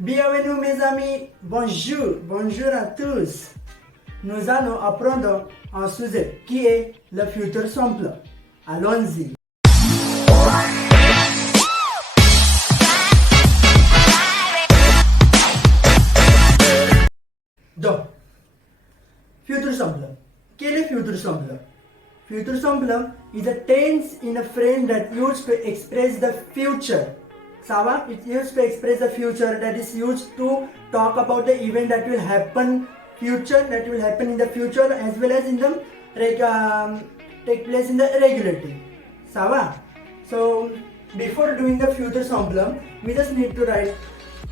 Bienvenue mes amis, bonjour, bonjour à tous. Nous allons apprendre un sujet qui est le futur simple. Allons-y. Donc, futur simple. Quel est futur simple? Futur simple is a tense in a phrase that used to express the future. Sawa, it used to express the future, that is used to talk about the event that will happen in the future as well as in the take place in the regularity. Sawa. So before doing the future simple, we just need to write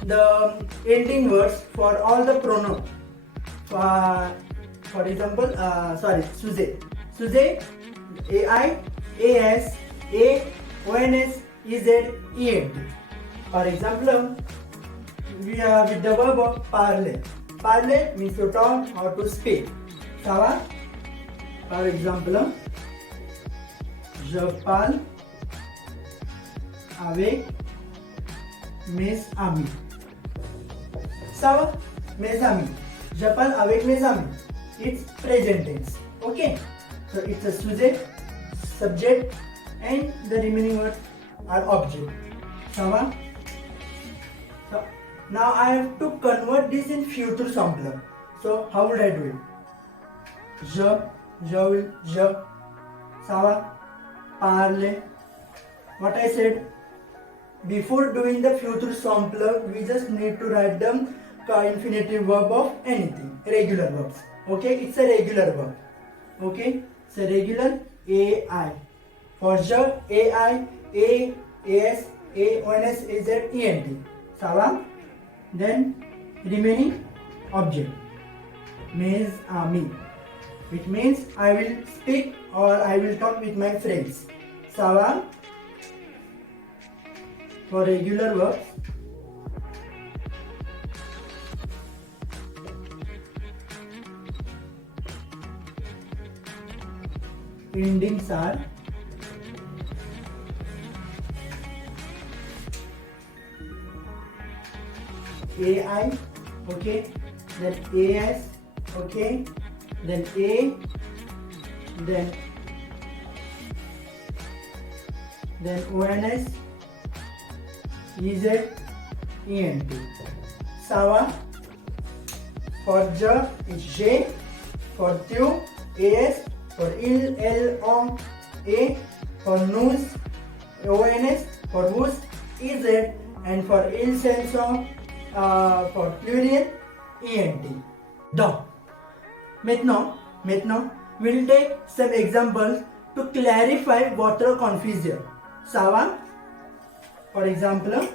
the ending words for all the pronoun. For example, SUJET. SUJET, AI, AS, A, ONS, EZ, ENT. For example, we are with the verb of parler. Parler means to talk or to speak. Sawa? For example, je parle avec mes amis. Sawa? Mes amis. Je parle avec mes amis. It's present tense. Okay? So it's a subject, subject, and the remaining words are object. Sawa? So now I have to convert this in future simple. So how would I do it? Je. Sawa? Parler. What I said, before doing the future simple, we just need to write the infinitive verb of anything, regular verbs. Okay, it's a regular verb. Okay, it's a regular AI. For je, AI, A, AS, A, ONS, AZ, ENT. Sawa? Then remaining object. Mes amis. It means I will speak or I will talk with my friends. Sawa? For regular verbs, endings are AI, okay, then AS, okay, then A, then ONS, EZ, ENT. Sawa? For je is J, for tu, AS, for il, L, on, A, for nous, ONS, for vous, EZ, and for il, sont, for pluriel, ENT. Donc, maintenant, we'll take some examples to clarify votre confusion. Sawa? For example,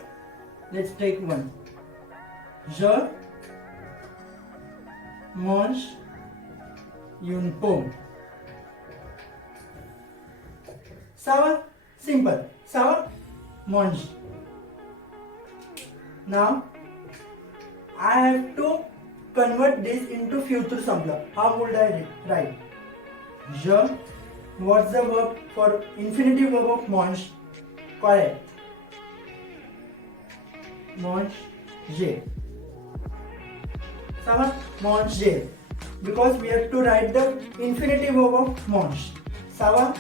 let's take one. Je mange une pomme. Sawa? Simple. Sawa? Mange. Now, I have to convert this into future simple. How would I write? Je. What's the verb for infinitive verb of mange? Correct. Manger. Sawa? Manger. Because we have to write the infinitive verb of mange. Sawa?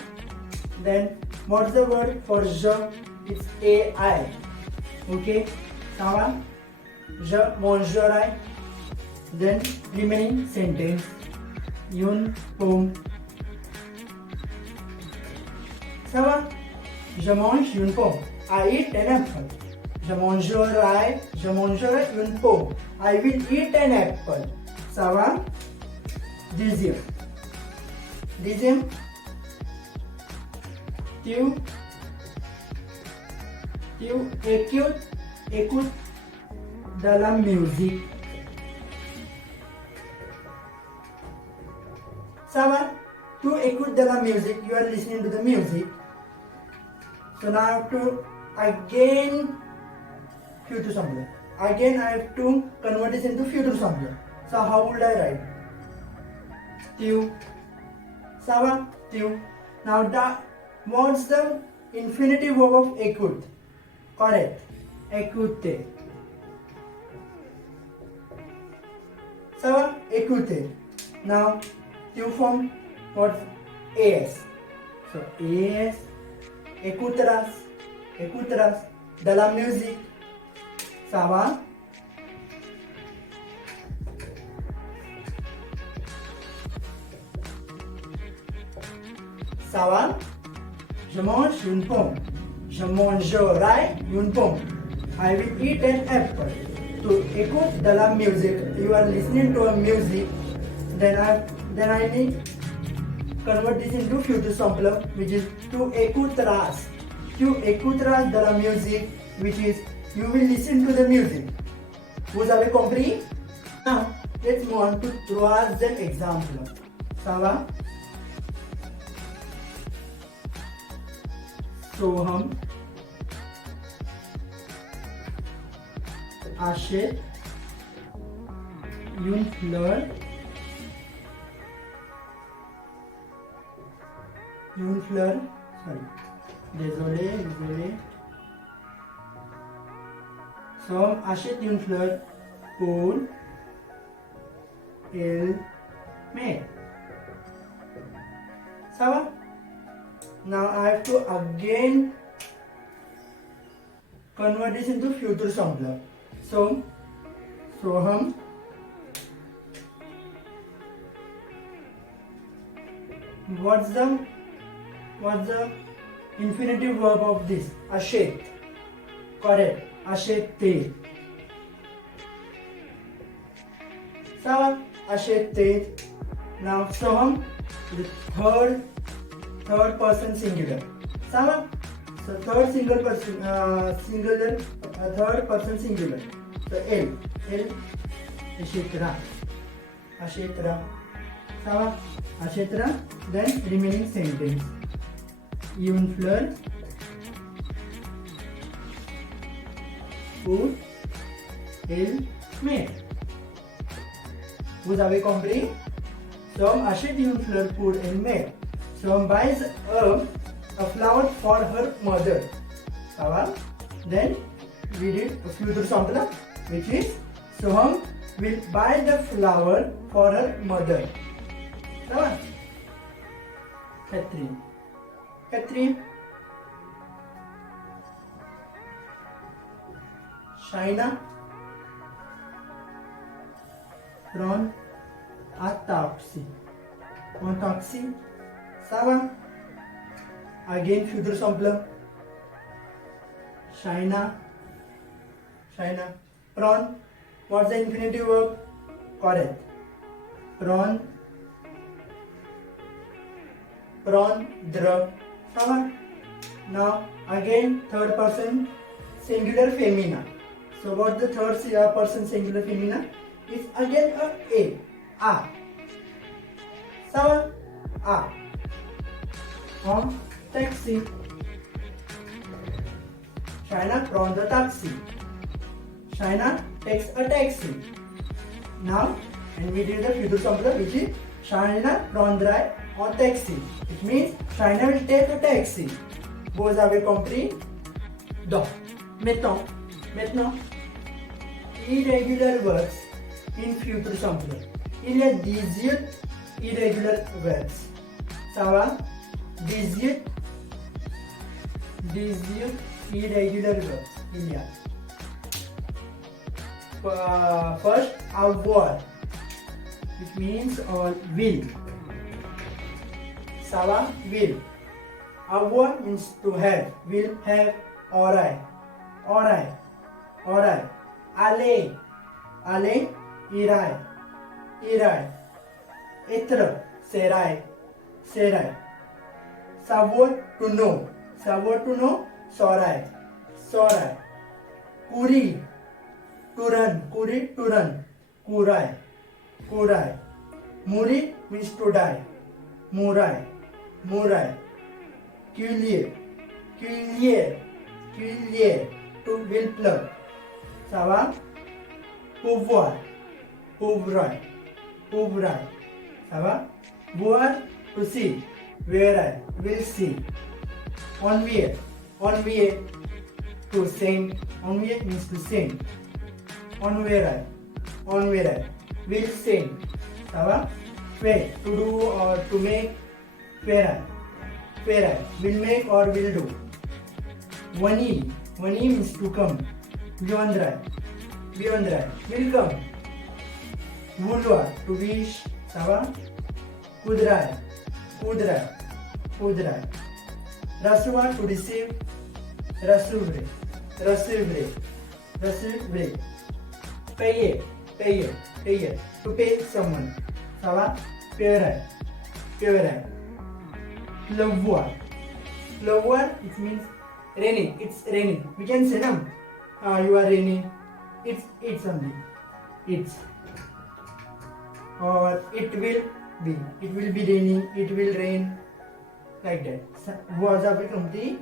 Then what's the word for je? It's AI. Okay? Sawa? Je mangerai. Then remaining sentence. Une pomme. Sawa? Je mange une pomme. I eat an apple. Je mangerai une pomme. I will eat an apple. Sawa? Deuxième. Tu écoutes de la musique. Sawa? Tu écoutes de la musique. You are listening to the music. So now I have to again future simple. Again I have to convert this into future simple. So how would I write? Tu. Sawa? Tu. Now what's the infinitive verb of écoute? Correct. Écouter. Ça va? Écoutez. Now, tu form what's AS. So, AS, écouterás, écouterás de la musique. Ça va? Ça va? Je mange une pomme. Je mangerai une pomme. I will eat an apple. To écoute de la music, you are listening to a music. Then I need convert this into future simple, which is tu écouteras. Tu écouteras de la musique, which is you will listen to the music. Vous avez compris? Now let's move on to troisième exemple. Ça va? Soham achète une fleur. Une fleur. Sorry. Désolé. Soham achète une fleur pour elle-même. Ça va? Now I have to again convert this into future simple. So, Soham what's the infinitive verb of this? Achète. Correct. Acheter. Ça va? Acheter. Now Soham, the third person singular. Ça va? So third person singular. So elle achètera. Ça va? Achètera. Then remaining sentence. Une fleur pour elle-même. Vous avez compris? Soham achète une fleur pour elle-même. Soham buys a flower for her mother. Ça va? Then we did a future simple, which is Soham will buy the flower for her mother. Ça va? Quatrième. China prend un taxi. Ça va? Again future simple. China prend. What's the infinitive verb? Correct. Prendre. Ça va? Now again third person singular femina. So what the third person singular femina is again a. Ça va? A. On taxi. China prend the taxi. China takes a taxi. Now, and we did the future simple, which is China prendra un taxi. It means China will take a taxi. Vous avez compris? Donc, maintenant, irregular verbs in future simple. Il y a 18 irregular verbs. Ça va? 18 irregular verbs. Il y a. First, avoir, which means will. Ça va? Will. Avoir means to have. Will have. Aurai. Aller. Irai. Être. Serai. Savoir to know. Sorai. Courir. To run. Kurai. Mourir means to die. Murai. Culier. To will pluck. Ça va? Pouvoir. Ça va? Voir to see. Where I will see. Envier to sing. Envier means to sing. Enverrai. will send. Sawa? Fair, to do or to make. Fairer, fairer, will make or will do. Vani means to come. Vyondra, will come. Vouloir, to wish. Sawa? Kudra, Rasuva, to receive. Rasuvre, payer, to pay someone. Sawa? Pleurer. Pleuvoir, it means raining. It's raining. We can say no. You are raining. It's only. It's. Or it will be. It will be raining. It will rain. Like that. Vous avez compris?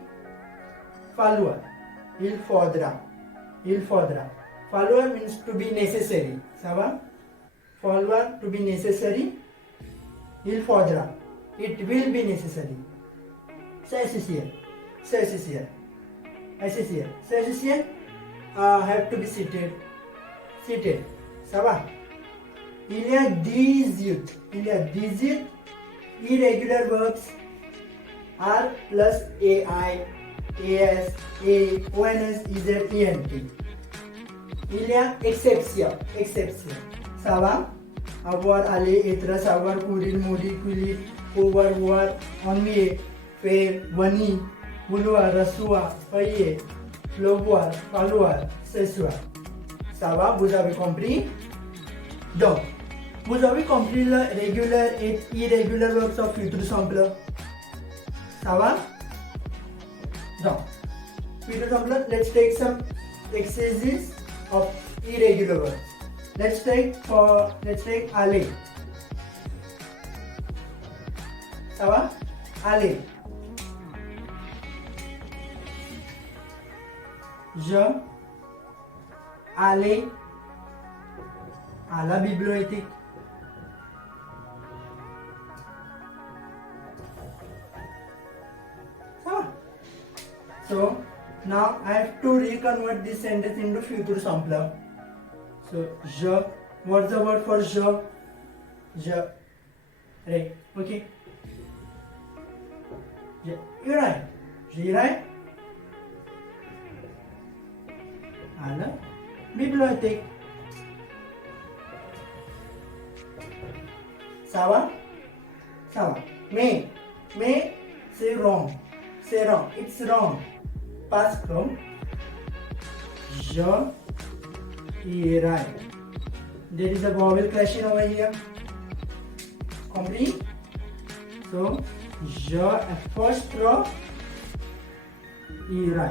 Falloir. Il faudra. Falloir means to be necessary. Sawa? Falloir, to be necessary. Il faudra. It will be necessary. C'est essentiel. Have to be seated. Ça Il y a 18 irregular verbs are plus AI, AS, A, ONS, EZ, ENT. Il y a exception. Ça va? Avoir, aller, être, savoir, courir, mourir, courir, pouvoir, voir, ennuyer, faire, venir, vouloir, recevoir, payer, pleuvoir, falloir, s'asseoir. Ça va? Vous avez compris? Donc, vous avez compris le regular et irregular verbs of futur simple. Ça va? Donc, futur simple, let's take some exercises of irregular verbs. Let's take aller. Ça va? Aller. Je allais à la bibliothèque. Ça va? So now I have to reconvert this sentence into future simple. So je, what's the word for je? Right, okay. J'irai à la bibliothèque. Ça va? Mais c'est wrong. It's wrong. Parce que je irai. There is a vowel clashing over here. Compris? So, je apostrophe irai.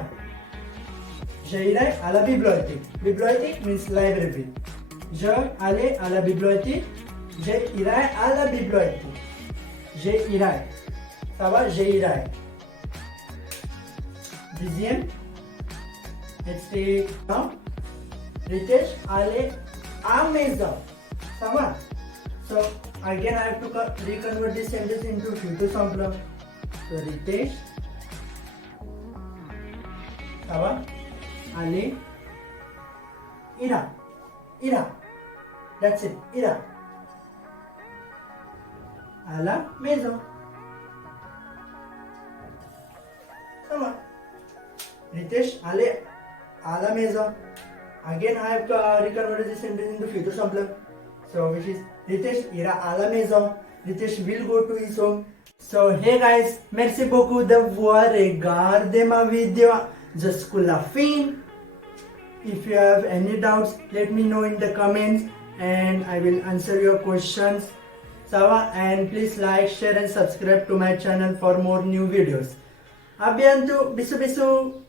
J'irai à la bibliothèque. Bibliothèque means library. Je allais à la bibliothèque. J'irai à la bibliothèque. J'irai. Ça va? J'irai. Deuxième. Let's take now. Ritesh allait à maison. Ça va? So again I have to reconvert this sentence into future simple. So Ritesh, ça va? Allez, ira. That's it. Ira. À la maison. Ça va? Ritesh allait à la maison. Again I have to reconvert this sentence into future simple. So which is Ritesh ira à la maison. Ritesh will go to his home. So hey guys, merci beaucoup d'avoir regardé ma vidéo jusqu'à la fin. If you have any doubts, let me know in the comments and I will answer your questions. Ça va? And please like, share and subscribe to my channel for more new videos. À bientôt. Bisous bisous.